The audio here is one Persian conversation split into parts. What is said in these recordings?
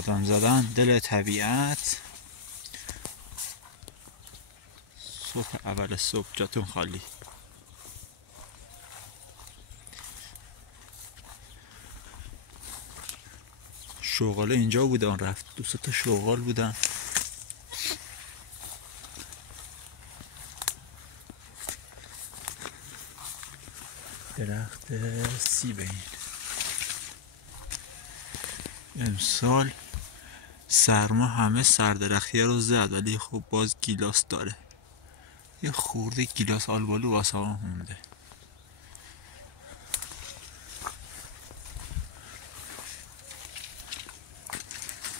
قدم زدن دل طبیعت. صبح اول صبح جاتون خالی. شغاله اینجا بودن، رفت 2 تا شغال بودن. درخت سیب این امسال سرما همه سردرختی رو زد، ولی خب باز گیلاس داره. یه خورده گیلاس آلبالو واسه هم مونده.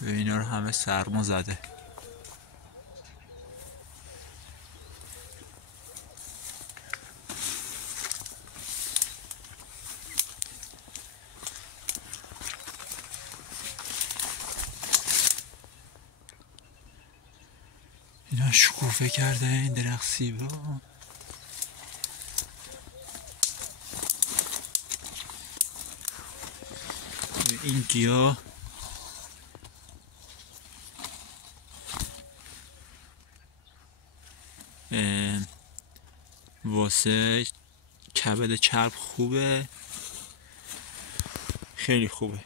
و اینا رو همه سرما زده. اینا شکوفه کرده این درخت سیبا. این گیاه واسه کبد چرب خوبه، خیلی خوبه.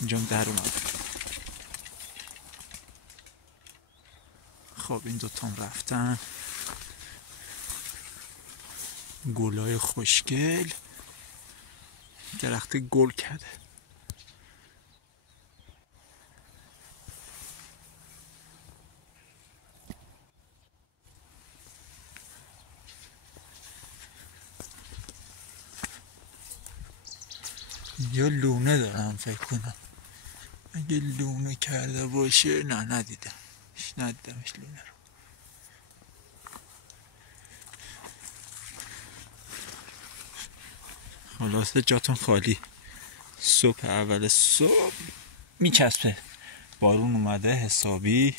اینجام در اومد. خب این دوتام رفتن. گلای خوشگل، درخت گل کرده. یا لونه دارم فکر کنم. اگه لونه کرده باشه، نه ندیدمش لونه رو. خلاصه جاتون خالی. صبح اول صبح میچسبه. بارون اومده حسابی.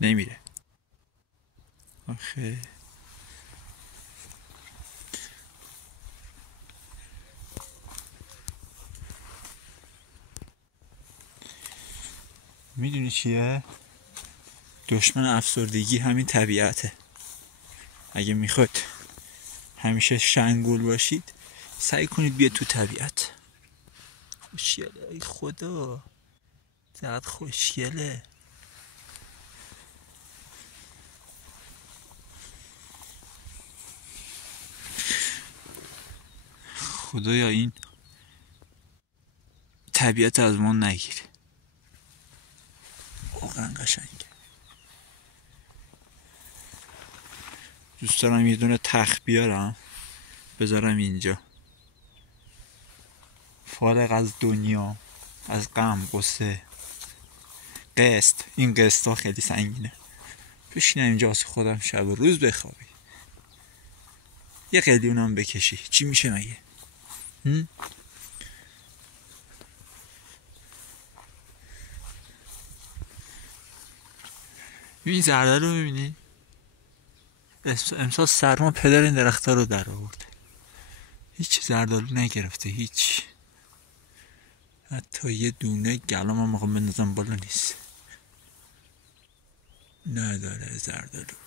نمیره آخه. میدونی چیه؟ دشمن افسردگی همین طبیعته. اگه میخواد همیشه شنگول باشید، سعی کنید بیاد تو طبیعت. خوشگله، ای خدا چقدر خوشگله. خدایا این طبیعت از ما نگیره. واقعا قشنگه. دوست دارم یه دونه تخت بیارم بذارم اینجا، فارغ از دنیا، از غم، غصه، قسط. این قسط ها خیلی سنگینه. بشینم اینجا واسه خودم شب و روز بخوابی، یه قلیونم بکشی، چی میشه مگه؟ این زرده رو ببینی؟ امسال سرما پدر این درخت ها رو در آورده. هیچ زردالو نگرفته، هیچ. حتی یه دونه گلام هم میخوام بندازم بالا نیست. نداره زردالو.